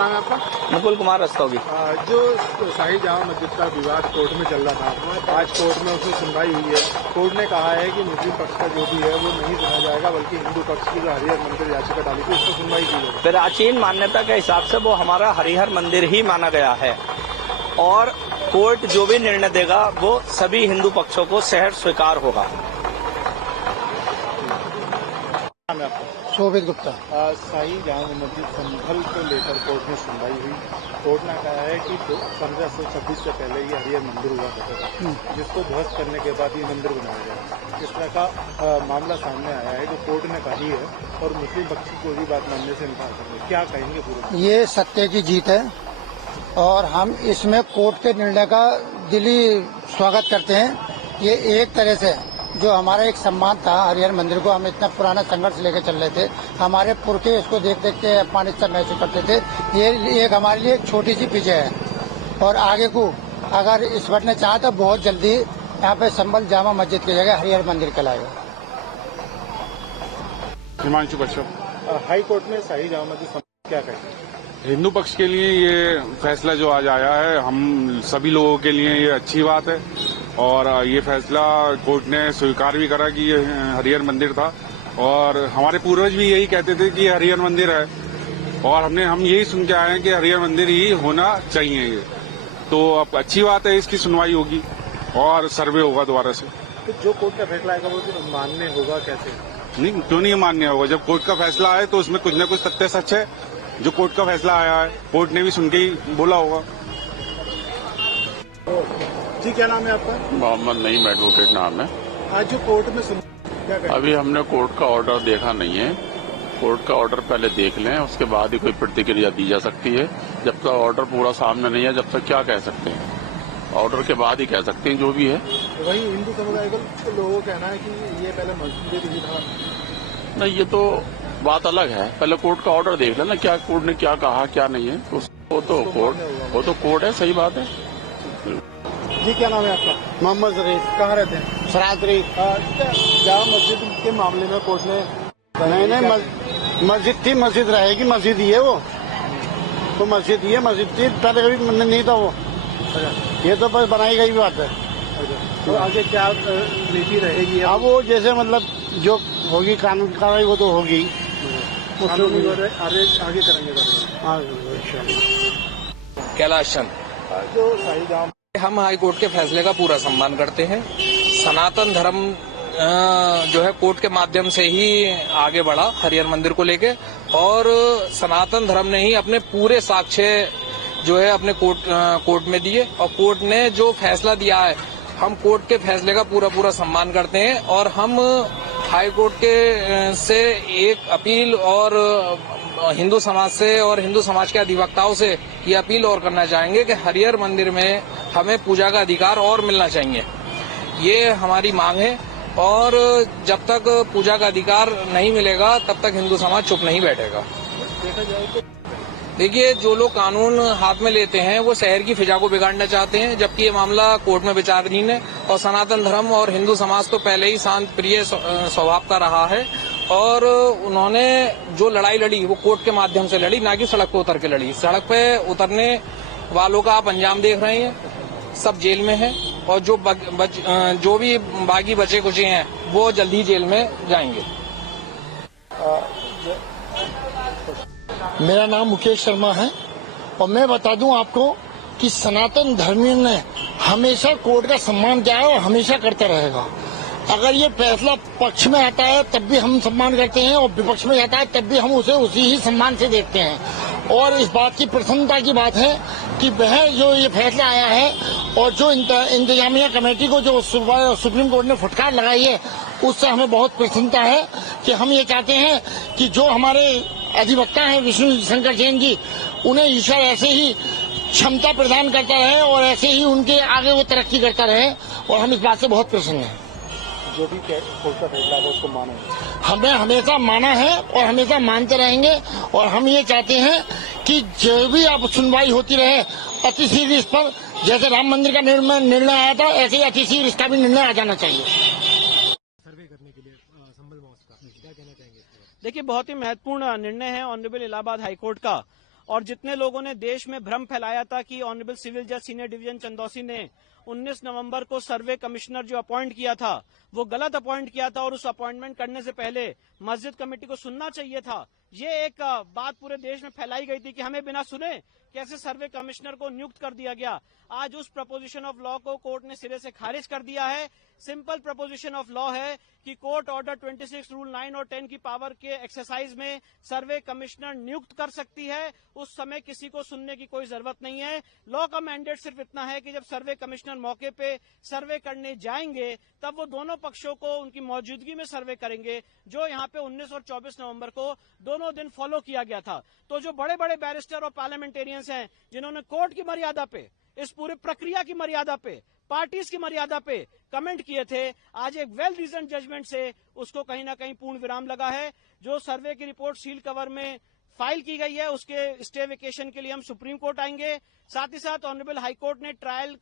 नाम है आपका? मुकुल कुमार रस्तोगी। जो शाही जामा मस्जिद का विवाद कोर्ट में चल रहा था, आज कोर्ट में उसमें सुनवाई हुई है। कोर्ट ने कहा है कि मुस्लिम पक्ष का जो भी है वो नहीं सुना जाएगा, बल्कि हिंदू पक्ष की जो हरिहर मंदिर याचिका डाली थी उस पर सुनवाई की जाएगी। प्राचीन मान्यता के हिसाब से वो हमारा हरिहर मंदिर ही माना गया है और कोर्ट जो भी निर्णय देगा वो सभी हिंदू पक्षों को सहर्ष स्वीकार होगा। शोभित गुप्ता। शाही जामा मस्जिद संभल को लेकर कोर्ट में सुनवाई हुई। कोर्ट ने कहा है कि 1526 से पहले ये हरिहर मंदिर हुआ करता था, जिसको ध्वस्त करने के बाद ये मंदिर बनाया गया। इस तरह का मामला सामने आया है जो कोर्ट ने कही है और मुस्लिम पक्ष को भी बात मानने से इनकार कर रहे। क्या कहेंगे पूरे? ये सत्य की जीत है और हम इसमें कोर्ट के निर्णय का दिली स्वागत करते हैं। ये एक तरह से जो हमारा एक सम्मान था हरिहर मंदिर को, हम इतना पुराना संघर्ष लेकर चल रहे थे, हमारे पुरखे इसको देख देख के अपमानित सा महसूस करते थे। ये एक हमारे लिए एक छोटी सी विजय है और आगे को अगर ईश्वर ने चाहा तो बहुत जल्दी यहाँ पे संभल जामा मस्जिद की जगह हरिहर मंदिर कहलाएगा। हिमांशु कश्यप। हाई कोर्ट में शाही जामा मस्जिद क्या कहेंगे? हिंदू पक्ष के लिए ये फैसला जो आज आया है, हम सभी लोगों के लिए ये अच्छी बात है और ये फैसला कोर्ट ने स्वीकार भी करा कि ये हरिहर मंदिर था और हमारे पूर्वज भी यही कहते थे कि ये हरिहर मंदिर है और हम यही सुन के आए हैं कि हरिहर मंदिर ही होना चाहिए। ये तो अब अच्छी बात है, इसकी सुनवाई होगी और सर्वे होगा दोबारा से। तो जो कोर्ट का फैसला आएगा वो मान्य होगा कैसे? नहीं, क्यों नहीं मान्य होगा? जब कोर्ट का फैसला आए तो उसमें कुछ न कुछ तथ्य सच है। जो कोर्ट का फैसला आया है कोर्ट ने भी सुन के ही बोला होगा। जी क्या नाम है आपका? मोहम्मद नईम एडवोकेट नाम है। आज जो कोर्ट में क्या कहें? अभी हमने कोर्ट का ऑर्डर देखा नहीं है। कोर्ट का ऑर्डर पहले देख लें, उसके बाद ही कोई प्रतिक्रिया दी जा सकती है। जब तक ऑर्डर पूरा सामने नहीं है जब तक क्या कह सकते हैं, ऑर्डर के बाद ही कह सकते हैं जो भी है। वही हिंदू समुदाय को लोगों का कहना है कि ये पहले मस्जिद ही था। नहीं, ये तो बात अलग है। पहले कोर्ट का ऑर्डर देख लेना, क्या कोर्ट ने क्या कहा क्या नहीं है। वो तो कोर्ट है, सही बात है। जी क्या नाम है आपका? मोहम्मद जरीफ। कहाँ रहते हैं? सरादरी। जामा मस्जिद के मामले में कोर्ट ने नहीं मस्जिद थी, मस्जिद रहेगी, मस्जिद ही है वो तो मस्जिद ही है, मस्जिद थी पहले कभी नहीं था वो। ये तो बस बनाई गई बात है। तो आगे क्या नीति रहेगी? अब वो जैसे मतलब जो होगी कानून कार्रवाई वो तो होगी, आगे करेंगे। कैलाश चंद। जो शाही जामा हम हाई कोर्ट के फैसले का पूरा सम्मान करते हैं। सनातन धर्म जो है कोर्ट के माध्यम से ही आगे बढ़ा हरिहर मंदिर को लेके और सनातन धर्म ने ही अपने पूरे साक्ष्य जो है अपने कोर्ट में दिए और कोर्ट ने जो फैसला दिया है हम कोर्ट के फैसले का पूरा सम्मान करते हैं और हम हाई कोर्ट के से एक अपील और हिंदू समाज से और हिंदू समाज के अधिवक्ताओं से ये अपील और करना चाहेंगे कि हरिहर मंदिर में हमें पूजा का अधिकार और मिलना चाहिए। ये हमारी मांग है और जब तक पूजा का अधिकार नहीं मिलेगा तब तक हिंदू समाज चुप नहीं बैठेगा। देखा जाए तो देखिए, जो लोग कानून हाथ में लेते हैं वो शहर की फिजा को बिगाड़ना चाहते हैं, जबकि ये मामला कोर्ट में विचाराधीन है और सनातन धर्म और हिंदू समाज तो पहले ही शांत प्रिय स्वभाव का रहा है और उन्होंने जो लड़ाई लड़ी वो कोर्ट के माध्यम से लड़ी, ना कि सड़क पे उतर के लड़ी। सड़क पे उतरने वालों का आप अंजाम देख रहे हैं, सब जेल में है और जो भी बागी बचे कुचे हैं वो जल्दी जेल में जाएंगे। मेरा नाम मुकेश शर्मा है और मैं बता दूं आपको कि सनातन धर्मी ने हमेशा कोर्ट का सम्मान किया है और हमेशा करता रहेगा। अगर ये फैसला पक्ष में आता है तब भी हम सम्मान करते हैं और विपक्ष में आता है तब भी हम उसे उसी ही सम्मान से देखते हैं। और इस बात की प्रसन्नता की बात है कि वह जो ये फैसला आया है और जो इंतजामिया कमेटी को जो सुप्रीम कोर्ट ने फटकार लगाई है उससे हमें बहुत प्रसन्नता है कि हम ये चाहते हैं कि जो हमारे अधिवक्ता हैं विष्णु शंकर जैन जी, उन्हें ईश्वर ऐसे ही क्षमता प्रदान करता रहे और ऐसे ही उनके आगे वो तरक्की करता रहे और हम इस बात से बहुत प्रसन्न हैं। जो भी कोर्ट का फैसला है उसको मानो। हमें हमेशा माना है और हमेशा मानते रहेंगे और हम ये चाहते हैं कि जो भी अब सुनवाई होती रहे अति शीघ्र इस पर, जैसे राम मंदिर का निर्णय आया था ऐसे ही अति शीघ्र इसका भी निर्णय आ जाना चाहिए। सर्वे करने के लिए संभल मॉस्क का क्या कहना चाहेंगे? देखिए, बहुत ही महत्वपूर्ण निर्णय है ऑनरेबल इलाहाबाद हाईकोर्ट का और जितने लोगों ने देश में भ्रम फैलाया था कि ऑनरेबल सिविल जज सीनियर डिवीजन चंदौसी ने 19 नवंबर को सर्वे कमिश्नर जो अपॉइंट किया था वो गलत अपॉइंट किया था और उस अपॉइंटमेंट करने से पहले मस्जिद कमेटी को सुनना चाहिए था, ये एक बात पूरे देश में फैलाई गई थी कि हमें बिना सुने कैसे सर्वे कमिश्नर को नियुक्त कर दिया गया। आज उस प्रपोजिशन ऑफ लॉ को कोर्ट ने सिरे से खारिज कर दिया है। सिंपल प्रपोजिशन ऑफ लॉ है कि कोर्ट ऑर्डर 26 रूल 9 और 10 की पावर के एक्सरसाइज में सर्वे कमिश्नर नियुक्त कर सकती है। उस समय किसी को सुनने की कोई जरूरत नहीं है। लॉ का मैंडेट सिर्फ इतना है कि जब सर्वे कमिश्नर मौके पे सर्वे करने जाएंगे तब वो दोनों पक्षों को उनकी मौजूदगी में सर्वे करेंगे, जो यहाँ पे 19 और 24 नवंबर को दोनों दिन फॉलो किया गया था। तो जो बड़े बड़े बैरिस्टर और पार्लियामेंटेरियंस हैं जिन्होंने कोर्ट की मर्यादा पे, इस पूरी प्रक्रिया की मर्यादा पे, पार्टीज की मर्यादा पे कमेंट किए थे, आज एक वेल रीजन जजमेंट से उसको कहीं ना कहीं पूर्ण विराम लगा है। जो सर्वे की रिपोर्ट सील कवर में फाइल की गई है उसके स्टे वेकेशन के लिए हम सुप्रीम कोर्ट आएंगे। साथ ही साथ ऑनरेबल हाई कोर्ट ने ट्रायल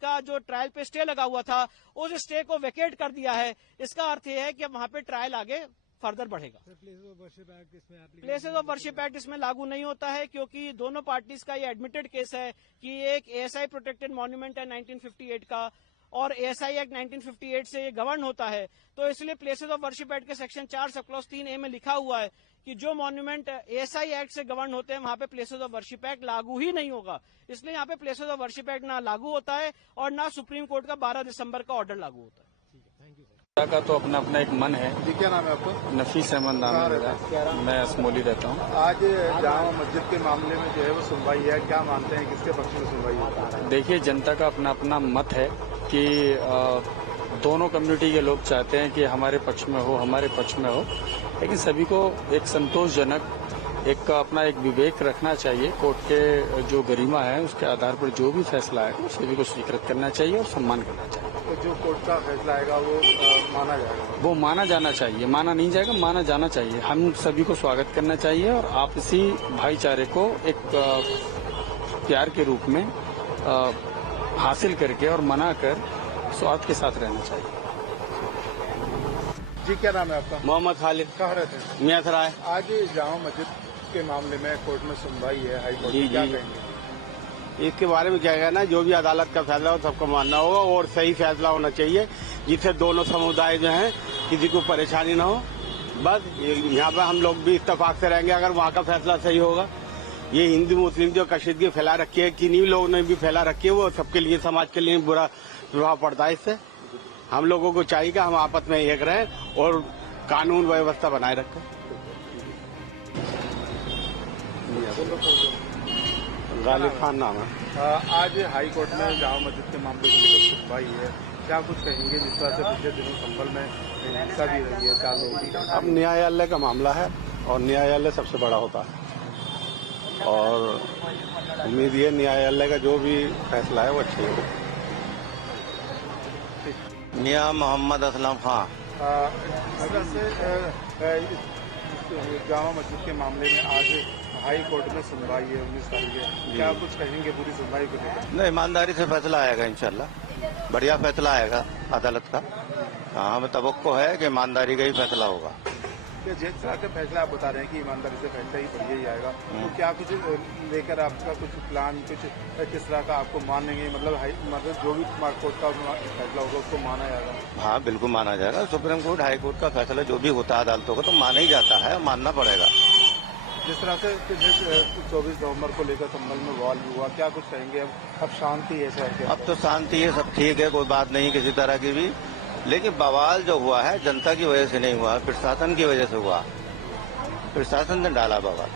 पे स्टे लगा हुआ था उस स्टे को वेकेट कर दिया है। इसका अर्थ यह है कि अब वहां पे ट्रायल आगे फर्दर बढ़ेगा। प्लेसेस ऑफ वर्शिप एक्ट इसमें लागू नहीं होता है क्योंकि दोनों पार्टीज का ये एडमिटेड केस है कि एक एएसआई प्रोटेक्टेड मॉन्यूमेंट है 1958 का और एएसआई एक्ट 1958 से ये गवर्न होता है। तो इसलिए प्लेसेस ऑफ वर्शिप एक्ट के सेक्शन 4 सब क्लॉज 3A में लिखा हुआ है कि जो मॉन्यूमेंट एएसआई एक्ट से गवर्न होते हैं वहां पे प्लेसेस ऑफ वर्शिप एक्ट लागू ही नहीं होगा। इसलिए यहाँ पे प्लेसेस ऑफ वर्शिप एक्ट ना लागू होता है और ना सुप्रीम कोर्ट का 12 दिसंबर का ऑर्डर लागू होता है। का तो अपना अपना एक मन है। जी, क्या नाम है आपका? नफीस अहमद नाम है मेरा, मैं असमोली रहता हूँ। आज जामा मस्जिद के मामले में जो है वो सुनवाई है, क्या मानते हैं किसके पक्ष में सुनवाई है? देखिए, जनता का अपना अपना मत है कि दोनों कम्युनिटी के लोग चाहते हैं कि हमारे पक्ष में हो, हमारे पक्ष में हो, लेकिन सभी को एक संतोषजनक एक अपना एक विवेक रखना चाहिए। कोर्ट के जो गरिमा है उसके आधार पर जो भी फैसला है वो सभी को स्वीकृत करना चाहिए और सम्मान करना चाहिए। तो जो कोर्ट का फैसला आएगा वो माना जाएगा? वो माना जाना चाहिए, माना नहीं जाएगा, माना जाना चाहिए। हम सभी को स्वागत करना चाहिए और आपसी भाईचारे को एक प्यार के रूप में हासिल करके और मनाकर स्वार्थ के साथ रहना चाहिए। जी, क्या नाम है आपका? मोहम्मद खालिद। कहाँ रहते हैं? मियां सराय। आज जामा मस्जिद के मामले में कोर्ट में सुनवाई है हाई कोर्ट में, क्या कहेंगे? इसके बारे में क्या कहना, जो भी अदालत का फैसला हो सबको मानना होगा और सही फैसला होना चाहिए जिससे दोनों समुदाय जो हैं किसी को परेशानी न हो। बस यहाँ पर हम लोग भी इत्तेफाक से रहेंगे अगर वहाँ का फैसला सही होगा। ये हिंदू मुस्लिम जो कशीदगी फैला रखी है, किन्हीं लोगों ने भी फैला रखी है, वो सबके लिए, समाज के लिए बुरा प्रभाव पड़ता है। इससे हम लोगों को चाहिए कि हम आपस में एक रहें और कानून व्यवस्था बनाए रखें। गालिब खान नाम है। आज हाई कोर्ट में जामा मस्जिद के मामले को लेकर सुनवाई है, क्या कुछ कहेंगे? जिस तरह से पिछले दिनों संभल में हिंसा भी रही है, 4 लोगों की। अब न्यायालय का मामला है और न्यायालय सबसे बड़ा होता है और उम्मीद ये न्यायालय का जो भी फैसला है वो अच्छा ही होगा। मियां मोहम्मद असलम खां। अगर से जामा मस्जिद के मामले में आज हाई कोर्ट में सुनवाई है 19 तारीख है, क्या कुछ कहेंगे पूरी सुनवाई को लेकर? नहीं, ईमानदारी से फैसला आएगा इंशाल्लाह, बढ़िया फैसला आएगा अदालत का। हाँ, हमें तवक्को है कि ईमानदारी का ही फैसला होगा। जिस तरह का फैसला आप बता रहे हैं कि ईमानदारी से फैसला ही बढ़िया ही आएगा, तो क्या कुछ लेकर आपका कुछ प्लान, कुछ किस तरह का आपको मानेंगे? मतलब जो भी कोर्ट का फैसला होगा उसको माना जाएगा? हाँ, बिल्कुल माना जाएगा। सुप्रीम कोर्ट, हाई कोर्ट का फैसला जो भी होता है अदालतों का तो माना ही जाता है, मानना पड़ेगा। जिस तरह से 24 नवंबर को लेकर संभल में वॉल हुआ, क्या कुछ कहेंगे? अब शांति है शहर के? अब तो शांति है, सब ठीक है, कोई बात नहीं किसी तरह की भी। लेकिन बवाल जो हुआ है जनता की वजह से नहीं हुआ, प्रशासन की वजह से हुआ। प्रशासन ने डाला बवाल।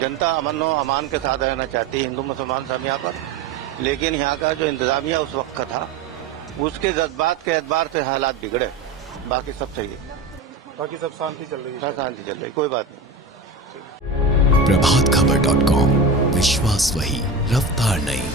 जनता अमन और अमान के साथ रहना चाहती है, हिंदू मुसलमान सब यहाँ पर, लेकिन यहाँ का जो इंतजामिया उस वक्त का था उसके जज्बात के एतबार से हालात बिगड़े। बाकी सब सही है, बाकी सब शांति चल रही है? शांति चल रही, कोई बात नहीं। प्रभातखबर.com, विश्वास वही, रफ्तार नहीं।